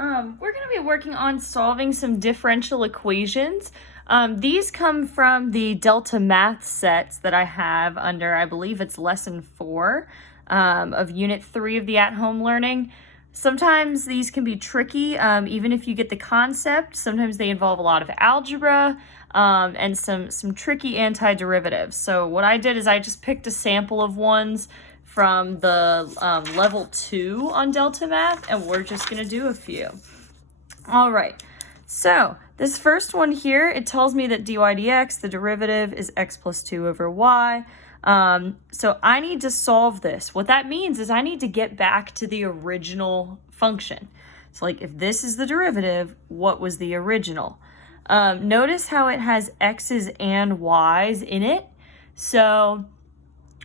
We're going to be working on solving some differential equations. These come from the Delta Math sets that I have under, I believe it's lesson 4 of Unit 3 of the at-home learning. Sometimes these can be tricky, even if you get the concept. Sometimes they involve a lot of algebra and some tricky antiderivatives. So what I did is I just picked a sample of ones from the level 2 on Delta Math, and we're just going to do a few. All right, so this first one here, it tells me that dy dx, the derivative, is x plus 2 over y. So I need to solve this. What that means is I need to get back to the original function. So like if this is the derivative, what was the original? Notice how it has x's and y's in it. So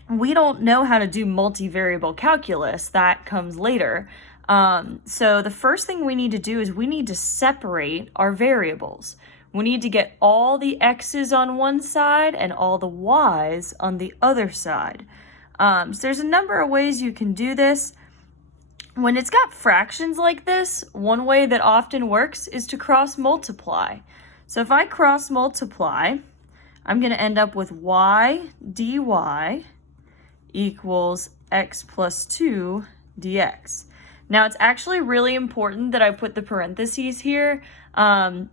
we don't know how to do multivariable calculus. That comes later. So the first thing we need to do is we need to separate our variables. We need to get all the x's on one side and all the y's on the other side. So there's a number of ways you can do this. When it's got fractions like this, one way that often works is to cross multiply. So if I cross multiply, I'm going to end up with y dy equals x plus 2 dx. Now it's actually really important that I put the parentheses here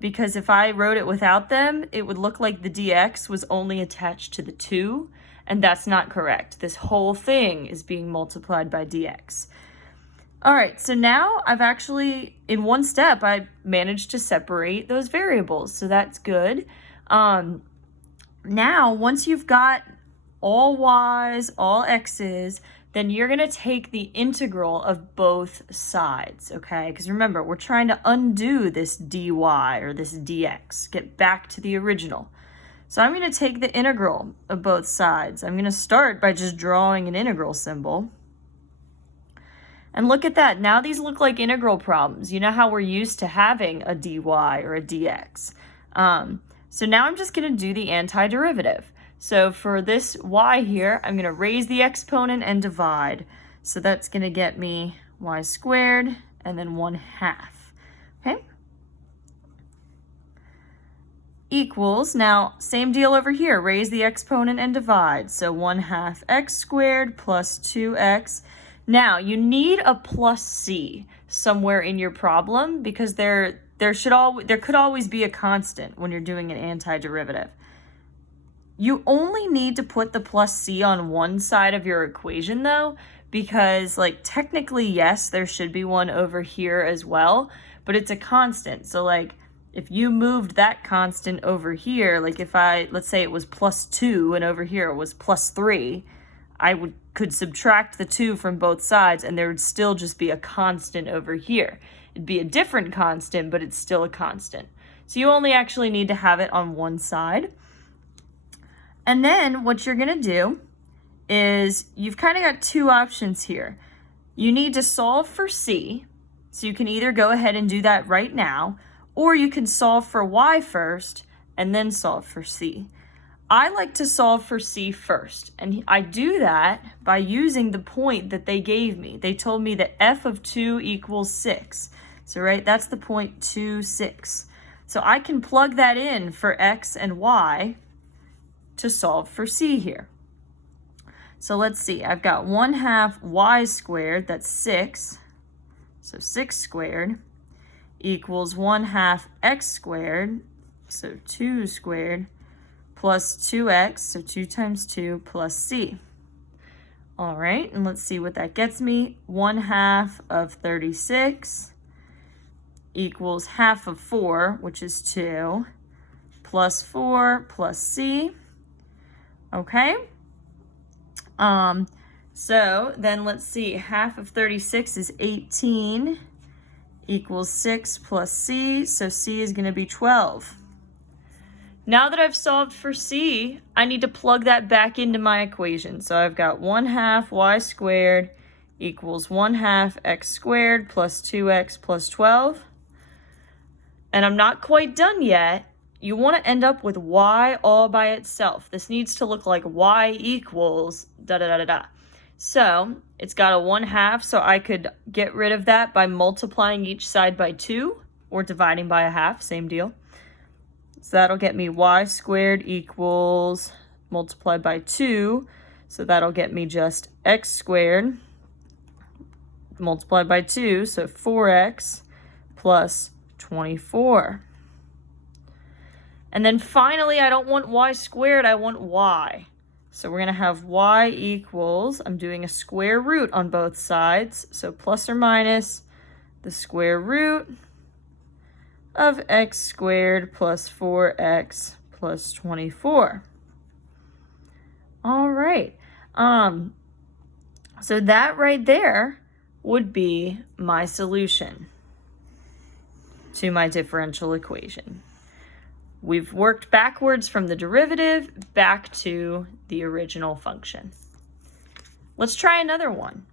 because if I wrote it without them, it would look like the dx was only attached to the 2, and that's not correct. This whole thing is being multiplied by dx. All right, so now I've actually, in one step, I managed to separate those variables, so that's good. Now, once you've got all y's, all x's, then you're going to take the integral of both sides, okay? Because remember, we're trying to undo this dy or this dx, get back to the original. So I'm going to take the integral of both sides. I'm going to start by just drawing an integral symbol. And look at that. Now these look like integral problems. You know how we're used to having a dy or a dx. So now I'm just going to do the antiderivative. So for this y here, I'm going to raise the exponent and divide. So that's going to get me y squared and then 1/2. Okay? Equals, now same deal over here, raise the exponent and divide. So 1/2 x squared plus 2x. Now you need a plus c somewhere in your problem because there could always be a constant when you're doing an antiderivative. You only need to put the plus c on one side of your equation though, because like technically, yes, there should be one over here as well, but it's a constant. So like if you moved that constant over here, like if let's say it was plus 2 and over here it was plus 3, I could subtract the 2 from both sides and there would still just be a constant over here. It'd be a different constant, but it's still a constant. So you only actually need to have it on one side. And then what you're going to do is you've kind of got two options here. You need to solve for c, so you can either go ahead and do that right now, or you can solve for y first and then solve for c. I like to solve for c first, and I do that by using the point that they gave me. They told me that f of 2 equals 6. So right, that's the point 2, 6. So I can plug that in for x and y to solve for c here. So let's see, I've got 1/2 y squared, that's 6. So 6 squared equals 1/2 x squared, so 2 squared, plus 2x, so 2 times 2 plus c. All right, and let's see what that gets me. 1/2 of 36 equals half of 4, which is 2, plus 4 plus c. Okay, so then let's see, half of 36 is 18 equals 6 plus c, so c is going to be 12. Now that I've solved for c, I need to plug that back into my equation. So I've got 1/2 y squared equals 1/2 x squared plus 2x plus 12. And I'm not quite done yet. You want to end up with y all by itself. This needs to look like y equals da da da da da. So It's got a 1/2, so I could get rid of that by multiplying each side by 2 or dividing by 1/2, same deal. So that'll get me y squared equals multiplied by 2. So that'll get me just x squared multiplied by 2, so 4x plus 24. And then finally, I don't want y squared, I want y. So we're going to have y equals, I'm doing a square root on both sides, so plus or minus the square root of x squared plus 4x plus 24. All right. So that right there would be my solution to my differential equation. We've worked backwards from the derivative back to the original function. Let's try another one.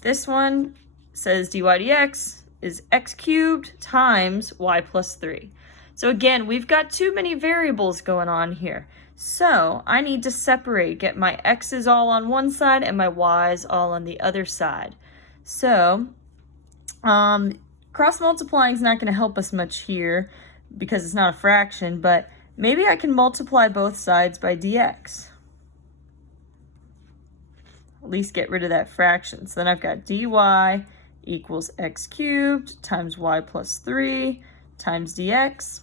This one says dy dx is x cubed times y plus 3. So again, we've got too many variables going on here. So I need to separate, get my x's all on one side and my y's all on the other side. So cross multiplying is not going to help us much here because it's not a fraction, but maybe I can multiply both sides by dx. At least get rid of that fraction. So then I've got dy equals x cubed times y plus 3 times dx.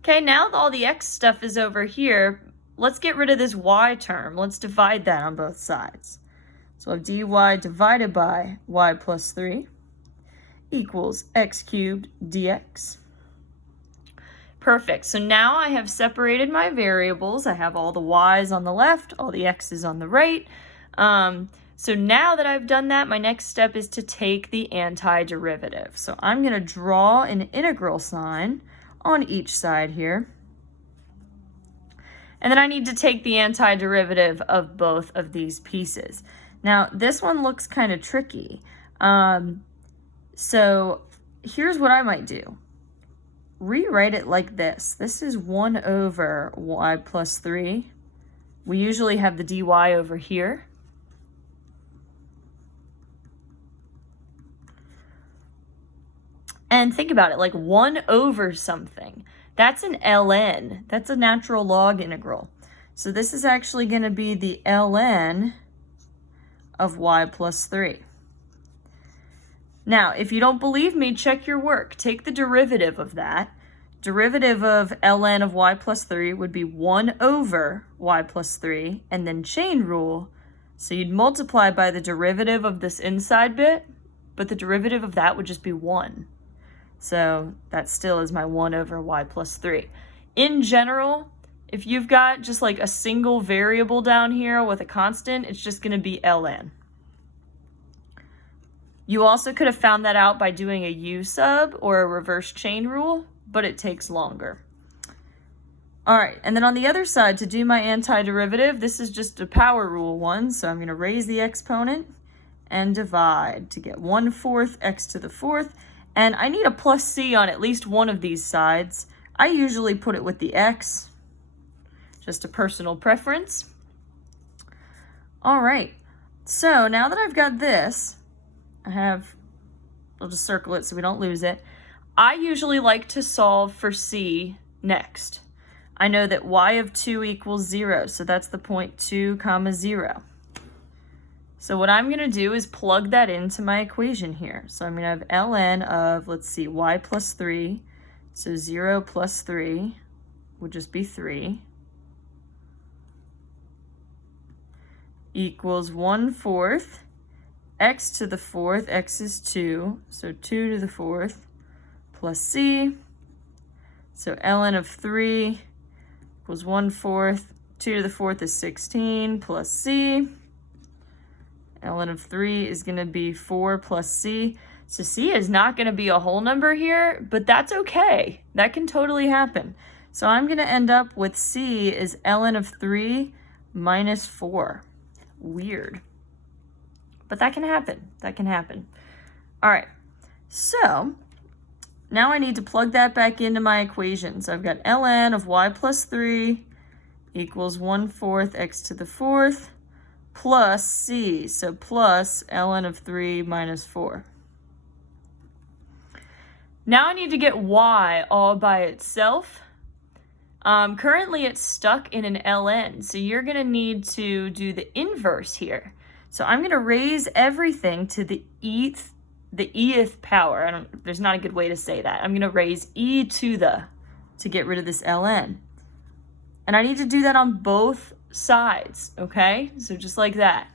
Okay, now that all the x stuff is over here, let's get rid of this y term. Let's divide that on both sides. So I have dy divided by y plus 3 equals x cubed dx. Perfect. So now I have separated my variables. I have all the y's on the left, all the x's on the right. So now that I've done that, my next step is to take the antiderivative. So I'm going to draw an integral sign on each side here. And then I need to take the antiderivative of both of these pieces. Now, this one looks kind of tricky. So here's what I might do. Rewrite it like this. This is 1 over y plus 3. We usually have the dy over here. And think about it, like 1 over something. That's an ln. That's a natural log integral. So this is actually going to be the ln of y plus 3. Now, if you don't believe me, check your work. Take the derivative of that. Derivative of ln of y plus 3 would be 1 over y plus 3, and then chain rule. So you'd multiply by the derivative of this inside bit, but the derivative of that would just be 1. So that still is my 1 over y plus 3. In general, if you've got just like a single variable down here with a constant, it's just going to be ln. You also could have found that out by doing a u sub or a reverse chain rule, but it takes longer. All right, and then on the other side, to do my antiderivative, this is just a power rule one, so I'm going to raise the exponent and divide to get 1/4 x to the 4th. And I need a plus c on at least one of these sides. I usually put it with the x, just a personal preference. All right, so now that I've got this, I'll just circle it so we don't lose it. I usually like to solve for c next. I know that y of 2 equals 0, so that's the point 2, 0. So what I'm going to do is plug that into my equation here. So I'm going to have ln of, let's see, y plus 3. So 0 plus 3 would just be 3. Equals 1/4 x to the 4th, x is 2, so 2 to the 4th, plus c. So ln of 3 equals 1/4, 2 to the 4th is 16, plus c. ln of 3 is going to be 4 plus c. So c is not going to be a whole number here, but that's okay. That can totally happen. So I'm going to end up with c is ln of 3 minus 4. Weird. But that can happen. That can happen. All right. So now I need to plug that back into my equation. So I've got ln of y plus 3 equals 1/4 x to the 4th plus c, so plus ln of 3 minus 4. Now I need to get y all by itself. Currently it's stuck in an ln, so you're going to need to do the inverse here. So I'm going to raise everything to the eth power. There's not a good way to say that. I'm going to raise e to get rid of this ln. And I need to do that on both sides, okay? So just like that.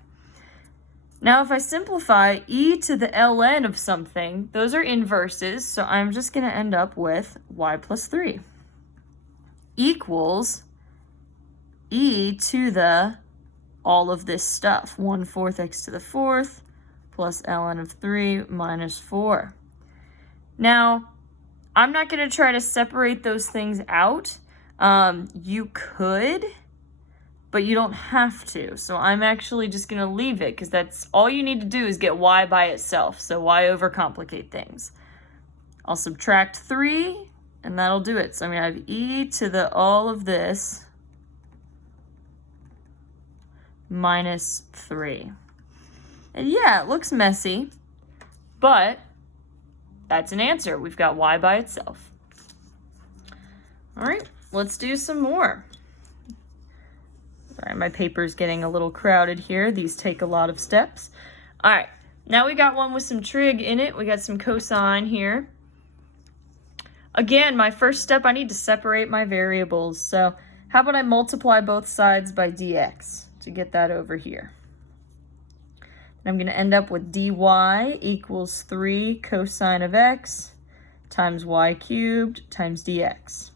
Now if I simplify e to the ln of something, those are inverses, so I'm just going to end up with y plus 3 equals e to the all of this stuff, 1/4 x to the 4th plus ln of 3 minus 4. Now, I'm not going to try to separate those things out. You could, but you don't have to. So I'm actually just going to leave it because that's all you need to do is get y by itself. So why overcomplicate things? I'll subtract 3 and that'll do it. So I'm going to have e to the all of this minus 3. And yeah, it looks messy, but that's an answer. We've got y by itself. All right, let's do some more. Sorry, my paper's getting a little crowded here. These take a lot of steps. All right, now we got one with some trig in it. We got some cosine here. Again, my first step, I need to separate my variables. So how about I multiply both sides by dx to get that over here? And I'm going to end up with dy equals 3 cosine of x times y cubed times dx.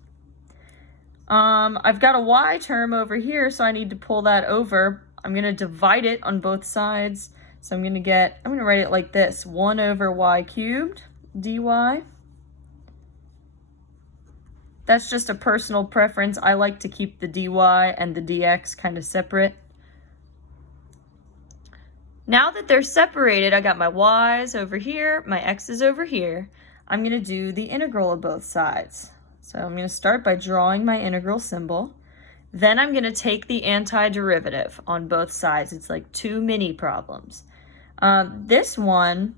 I've got a y term over here, so I need to pull that over. I'm going to divide it on both sides. So I'm going to write it like this, 1 over y cubed dy. That's just a personal preference. I like to keep the dy and the dx kind of separate. Now that they're separated, I got my y's over here, my x's over here. I'm going to do the integral of both sides. So I'm going to start by drawing my integral symbol. Then I'm going to take the antiderivative on both sides. It's like 2 mini problems. This one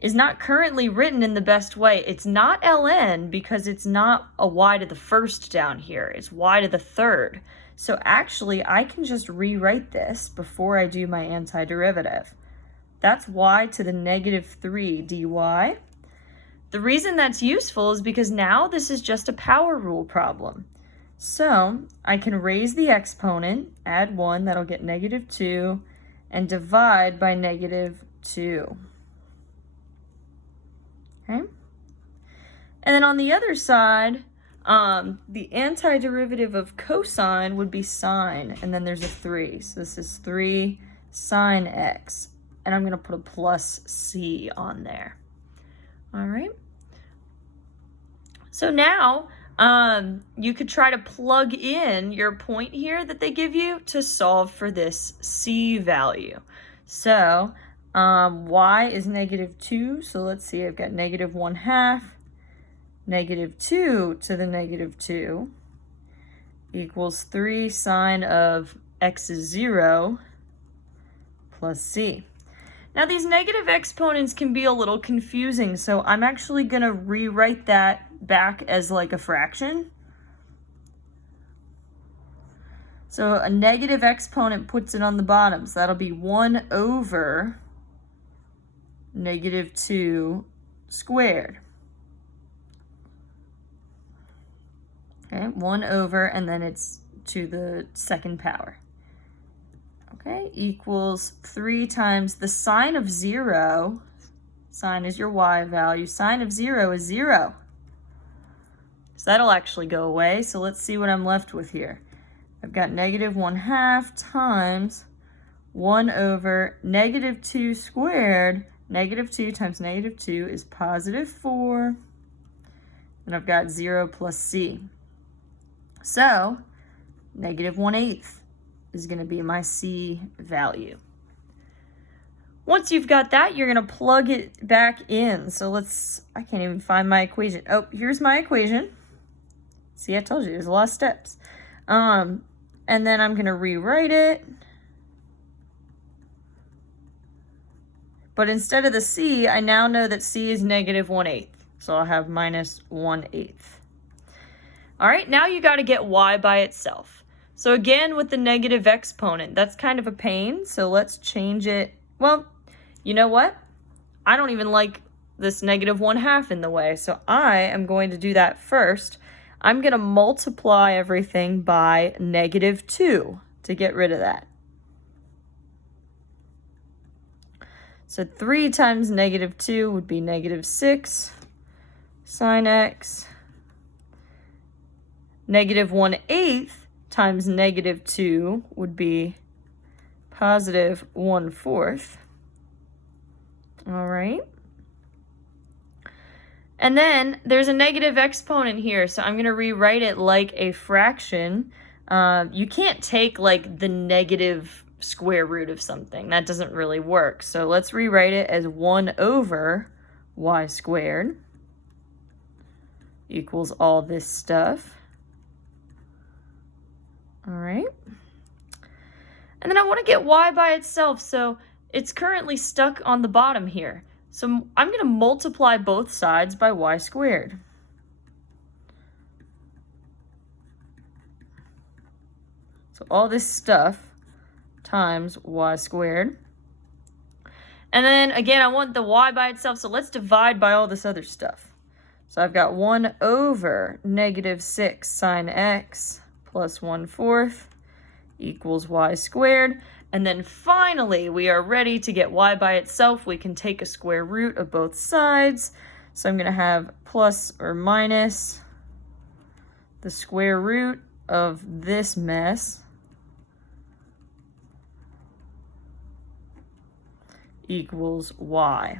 is not currently written in the best way. It's not ln because it's not a y to the first down here. It's y to the third. So actually, I can just rewrite this before I do my antiderivative. That's y to the negative 3 dy. The reason that's useful is because now this is just a power rule problem. So I can raise the exponent, add 1, that'll get negative 2, and divide by negative 2. Okay? And then on the other side, the antiderivative of cosine would be sine, and then there's a 3. So this is 3 sine x, and I'm going to put a plus c on there. All right. So now you could try to plug in your point here that they give you to solve for this c value. So y is negative 2. So let's see, I've got negative 1/2. Negative 2 to the negative 2 equals 3 sine of x is 0 plus c. Now these negative exponents can be a little confusing, so I'm actually going to rewrite that back as like a fraction. So a negative exponent puts it on the bottom, so that'll be 1 over negative 2 squared. Okay, 1 over, and then it's to the second power. Okay, equals 3 times the sine of 0. Sine is your y value. Sine of 0 is 0. So that'll actually go away. So let's see what I'm left with here. I've got negative 1/2 times 1 over negative 2 squared. Negative 2 times negative 2 is positive 4. And I've got 0 plus c. So negative 1/8 is going to be my c value. Once you've got that, you're going to plug it back in. So I can't even find my equation. Oh, here's my equation. See, I told you, there's a lot of steps. And then I'm going to rewrite it. But instead of the c, I now know that c is negative 1/8. So I'll have minus 1/8. All right, now you got to get y by itself. So again, with the negative exponent, that's kind of a pain. So let's change it. Well, you know what? I don't even like this negative 1/2 in the way. So I am going to do that first. I'm going to multiply everything by negative 2 to get rid of that. So 3 times negative 2 would be negative 6 sine x. Negative 1/8 times negative 2 would be positive 1/4. All right. And then there's a negative exponent here, so I'm going to rewrite it like a fraction. You can't take like the negative square root of something. That doesn't really work. So let's rewrite it as 1 over y squared equals all this stuff. All right. And then I want to get y by itself, so it's currently stuck on the bottom here. So I'm going to multiply both sides by y squared. So all this stuff times y squared. And then again, I want the y by itself, so let's divide by all this other stuff. So I've got 1 over negative 6 sine x plus 1/4 equals y squared. And then finally, we are ready to get y by itself. We can take a square root of both sides. So I'm going to have plus or minus the square root of this mess equals y.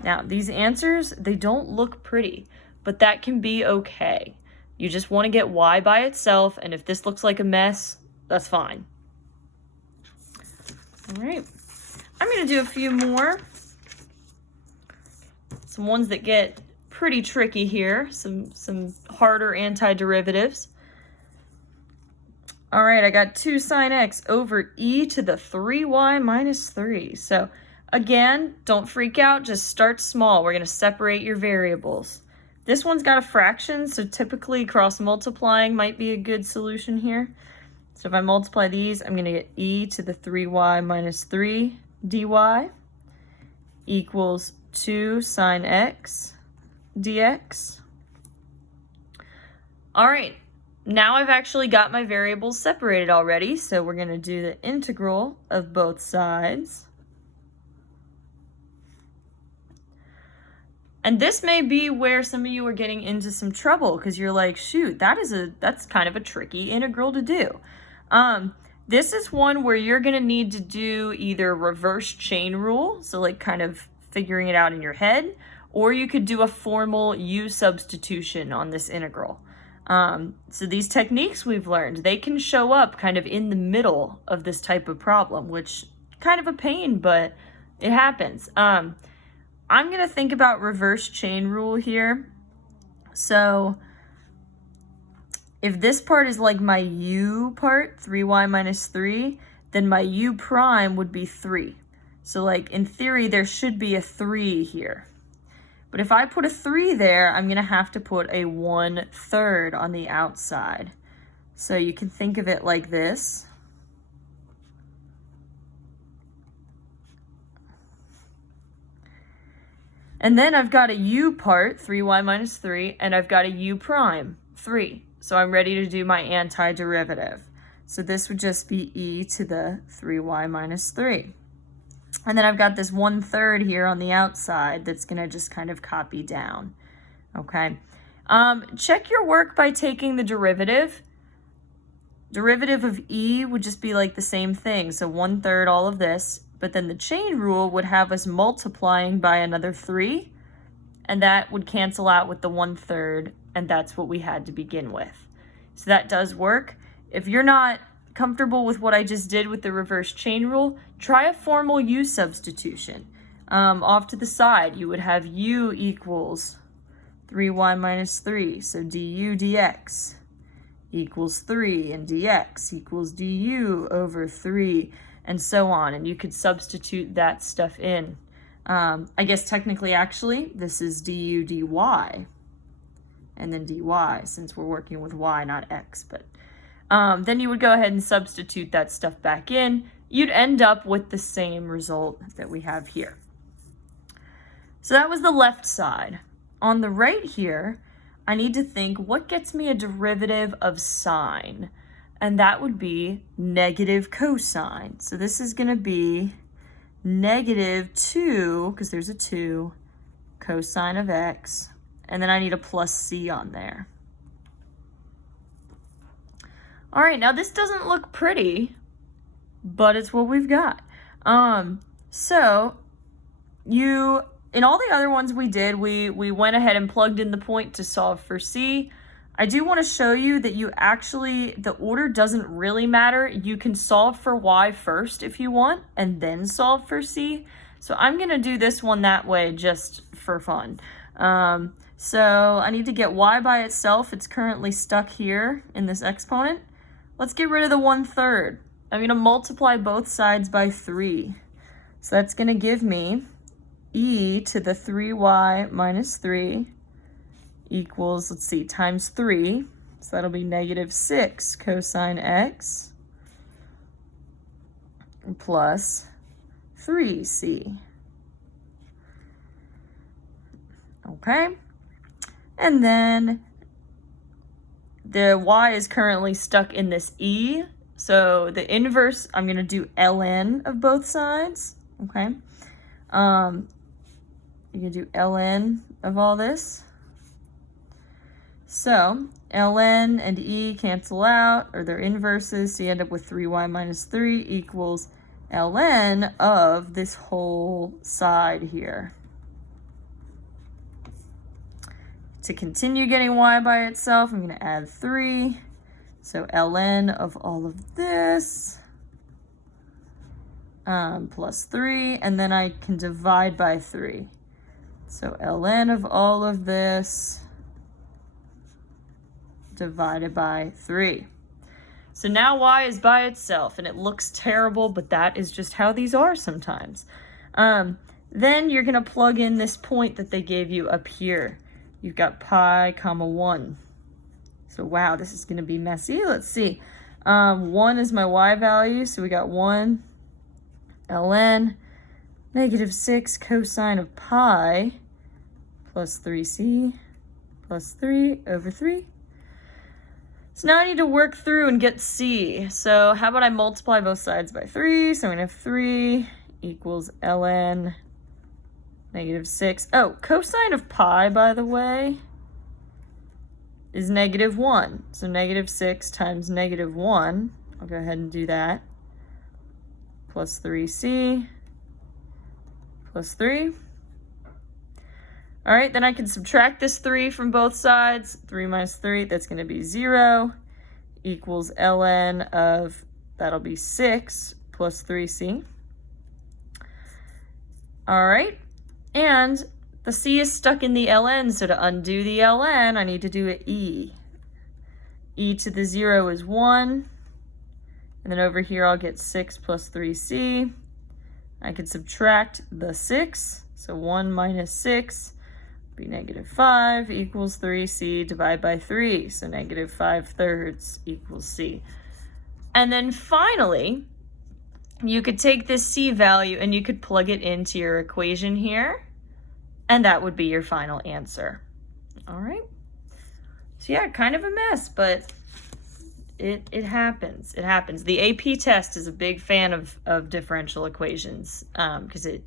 Now, these answers, they don't look pretty, but that can be okay. You just want to get y by itself, and if this looks like a mess, that's fine. All right, I'm going to do a few more. Some ones that get pretty tricky here, some harder antiderivatives. All right, I got 2 sine x over e to the 3y minus 3. So again, don't freak out, just start small. We're going to separate your variables. This one's got a fraction, so typically cross multiplying might be a good solution here. So if I multiply these, I'm going to get e to the 3y minus 3 dy equals 2 sine x dx. All right, now I've actually got my variables separated already, so we're going to do the integral of both sides. And this may be where some of you are getting into some trouble because you're like, shoot, that's kind of a tricky integral to do. This is one where you're going to need to do either reverse chain rule, so like kind of figuring it out in your head, or you could do a formal u substitution on this integral. So these techniques we've learned, they can show up kind of in the middle of this type of problem, which kind of a pain, but it happens. I'm going to think about reverse chain rule here. So if this part is like my u part, 3y minus 3, then my u prime would be 3. So like in theory, there should be a 3 here. But if I put a 3 there, I'm going to have to put a 1/3 on the outside. So you can think of it like this. And then I've got a u part, 3y minus 3, and I've got a u prime, 3. So I'm ready to do my antiderivative. So this would just be e to the 3y minus 3. And then I've got this 1/3 here on the outside that's going to just kind of copy down. Okay. Check your work by taking the derivative. Derivative of e would just be like the same thing. So 1/3 all of this. But then the chain rule would have us multiplying by another 3. And that would cancel out with the 1/3. And that's what we had to begin with. So that does work. If you're not comfortable with what I just did with the reverse chain rule, try a formal u substitution. Off to the side, you would have u equals 3y minus 3. So du dx equals 3, and dx equals du over 3, and so on. And you could substitute that stuff in. I guess technically, actually, this is du dy, and then dy, since we're working with y, not x. But then you would go ahead and substitute that stuff back in. You'd end up with the same result that we have here. So that was the left side. On the right here, I need to think, what gets me a derivative of sine? And that would be negative cosine. So this is going to be negative 2, because there's a 2, cosine of x, and then I need a plus c on there. All right, now this doesn't look pretty, but it's what we've got. So in all the other ones we did, we went ahead and plugged in the point to solve for c. I do want to show you that the order doesn't really matter. You can solve for y first if you want, and then solve for c. So I'm going to do this one that way just for fun. So I need to get y by itself. It's currently stuck here in this exponent. Let's get rid of the 1/3. I'm going to multiply both sides by 3. So that's going to give me e to the 3y minus 3 equals, let's see, times 3. So that'll be negative 6 cosine x plus 3c. Okay. And then the y is currently stuck in this e. So the inverse, I'm going to do ln of both sides. Okay. You can do ln of all this. So ln and e cancel out, or they're inverses, so you end up with 3y minus 3 equals ln of this whole side here. To continue getting y by itself, I'm going to add 3. So ln of all of this plus 3, and then I can divide by 3. So ln of all of this divided by 3. So now y is by itself, and it looks terrible, but that is just how these are sometimes. Then you're going to plug in this point that they gave you up here. You've got pi comma 1. So wow, this is going to be messy. Let's see. 1 is my y value, so we got 1 ln negative 6 cosine of pi plus 3c plus 3 over 3. So now I need to work through and get c. So how about I multiply both sides by 3? So I'm going to have 3 equals ln negative 6. Oh, cosine of pi, by the way, is negative 1. So negative 6 times negative 1. I'll go ahead and do that. Plus 3c plus 3. All right, then I can subtract this 3 from both sides. 3 minus 3, that's going to be 0, equals ln of, that'll be 6 plus 3c. All right, and the c is stuck in the ln, so to undo the ln, I need to do an e. E to the 0 is 1, and then over here I'll get 6 plus 3c. I can subtract the 6, so 1 minus 6 be negative 5 equals 3c, divide by 3, so negative 5/3 equals c. And then finally, you could take this c value and you could plug it into your equation here, and that would be your final answer. All right. So yeah, kind of a mess, but it happens. It happens. The AP test is a big fan of differential equations because it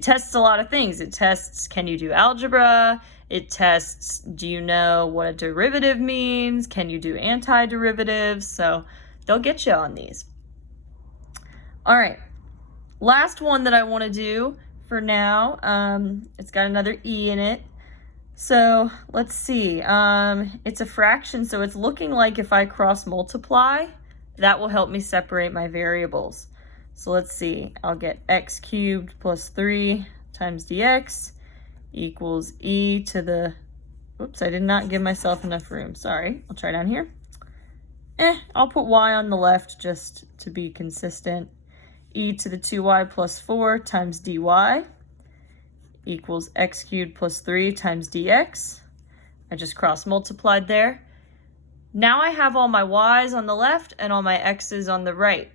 tests a lot of things. It tests, can you do algebra? It tests, do you know what a derivative means? Can you do antiderivatives? So they'll get you on these. All right, last one that I want to do for now. It's got another e in it. So let's see. It's a fraction, so it's looking like if I cross multiply, that will help me separate my variables. So let's see, I'll get x cubed plus 3 times dx equals e to the, oops, I did not give myself enough room, sorry. I'll try down here. I'll put y on the left just to be consistent. E to the 2y plus 4 times dy equals x cubed plus 3 times dx. I just cross multiplied there. Now I have all my y's on the left and all my x's on the right.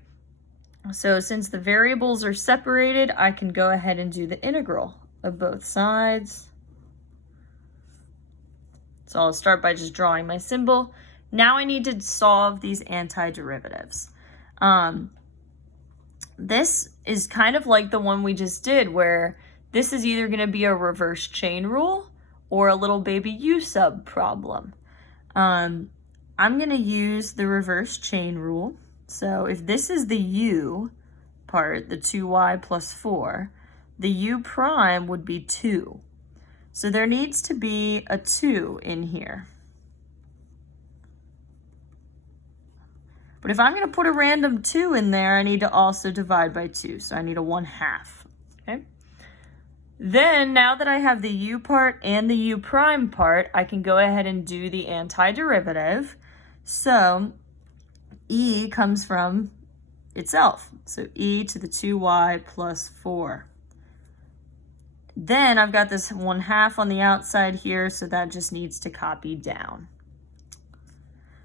So since the variables are separated, I can go ahead and do the integral of both sides. So I'll start by just drawing my symbol. Now I need to solve these antiderivatives. This is kind of like the one we just did, where this is either going to be a reverse chain rule or a little baby u sub problem. I'm going to use the reverse chain rule. So if this is the u part, the 2y plus 4, the u prime would be 2. So there needs to be a 2 in here. But if I'm going to put a random 2 in there, I need to also divide by 2. So I need a 1/2. Okay. Then now that I have the u part and the u prime part, I can go ahead and do the antiderivative. So e comes from itself. So e to the 2y plus 4. Then I've got this 1/2 on the outside here, so that just needs to copy down.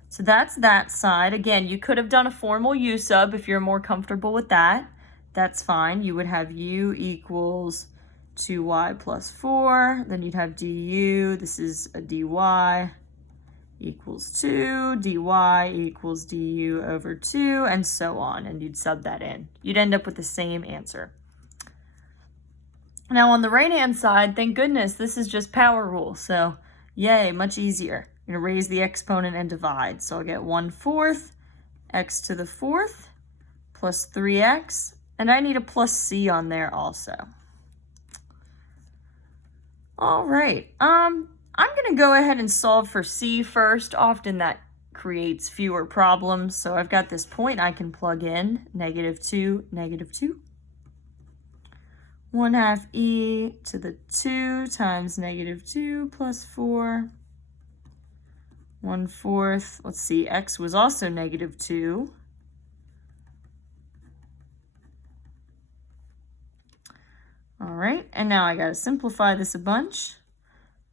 So that's that side. Again, you could have done a formal u sub if you're more comfortable with that. That's fine. You would have u equals 2y plus 4. Then you'd have du. This is a dy equals 2. dy equals du over 2, and so on. And you'd sub that in. You'd end up with the same answer. Now on the right-hand side, thank goodness, this is just power rule. So yay, much easier. I'm going to raise the exponent and divide. So I'll get 1/4 x to the 4th plus 3x. And I need a plus c on there also. All right. I'm going to go ahead and solve for c first. Often that creates fewer problems. So I've got this point I can plug in, -2, -2. 1/2 e to the 2 times -2 plus 4. 1/4, let's see, x was also -2. All right, and now I got to simplify this a bunch.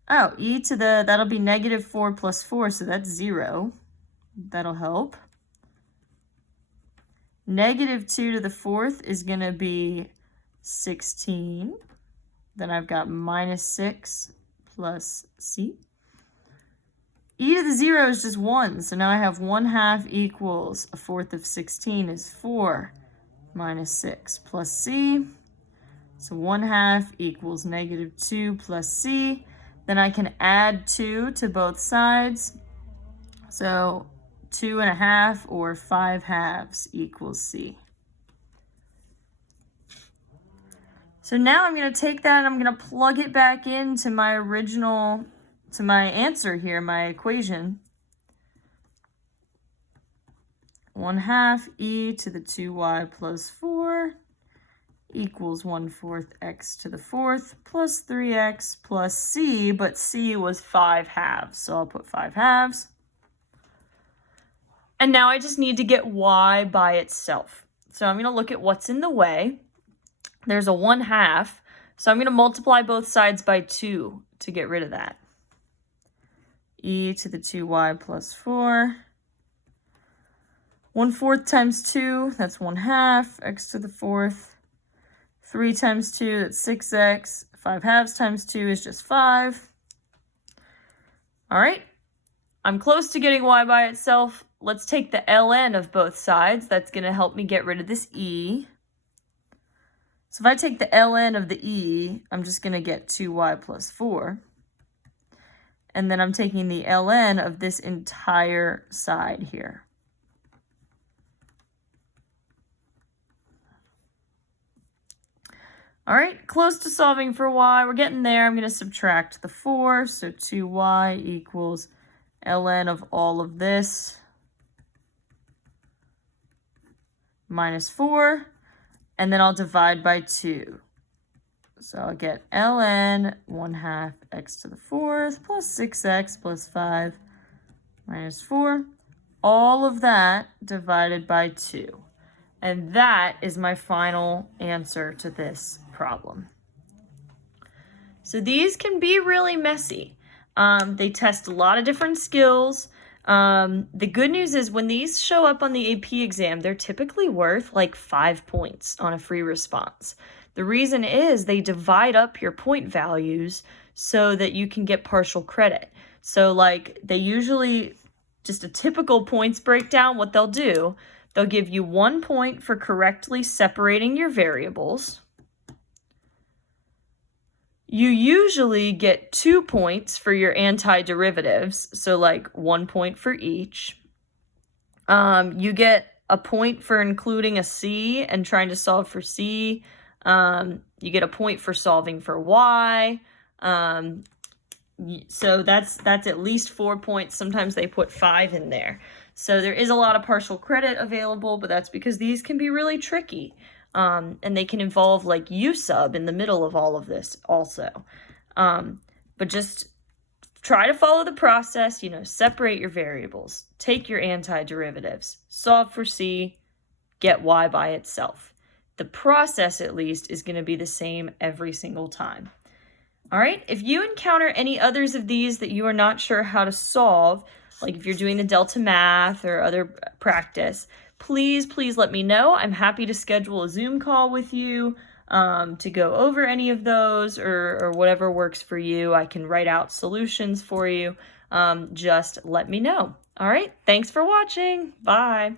Oh, e to the, that'll be -4 plus 4, so that's 0. That'll help. -2 to the 4th is going to be 16. Then I've got -6 plus c. E to the 0 is just 1, so now I have 1/2 equals 1/4 of 16 is 4 minus 6 plus c. So 1/2 equals -2 plus c. Then I can add 2 to both sides. So 2.5 or 5/2 equals c. So now I'm going to take that and I'm going to plug it back into my original, to my answer here, my equation. 1/2 e to the 2y plus 4 equals 1/4 x to the 4th plus 3x plus c, but c was 5/2, so I'll put 5/2. And now I just need to get y by itself. So I'm going to look at what's in the way. There's a 1/2, so I'm going to multiply both sides by 2 to get rid of that. E to the 2y plus 4. 1/4 times 2, that's 1/2, x to the 4th. 3 times 2, that's 6x. 5/2 times 2 is just 5. All right, I'm close to getting y by itself. Let's take the ln of both sides. That's going to help me get rid of this e. So if I take the ln of the e, I'm just going to get 2y plus 4. And then I'm taking the ln of this entire side here. All right, close to solving for y. We're getting there. I'm going to subtract the 4. So 2y equals ln of all of this minus 4. And then I'll divide by 2. So I'll get ln 1/2 x to the 4th plus 6x plus 5 minus 4. All of that divided by 2. And that is my final answer to this problem. So these can be really messy. They test a lot of different skills. The good news is when these show up on the AP exam, they're typically worth like 5 points on a free response. The reason is they divide up your point values so that you can get partial credit. So like they usually, just a typical points breakdown, what they'll do, they'll give you 1 point for correctly separating your variables. You usually get 2 points for your antiderivatives, so like 1 point for each. You get a point for including a C and trying to solve for C. You get a point for solving for Y. So that's at least 4 points. Sometimes they put 5 in there. So there is a lot of partial credit available, but that's because these can be really tricky. And they can involve like U sub in the middle of all of this also. But just try to follow the process, you know, separate your variables, take your antiderivatives, solve for C, get Y by itself. The process, at least, is going to be the same every single time. All right, if you encounter any others of these that you are not sure how to solve, like if you're doing the Delta Math or other practice, please let me know. I'm happy to schedule a Zoom call with you to go over any of those or whatever works for you. I can write out solutions for you. Just let me know. All right, thanks for watching. Bye.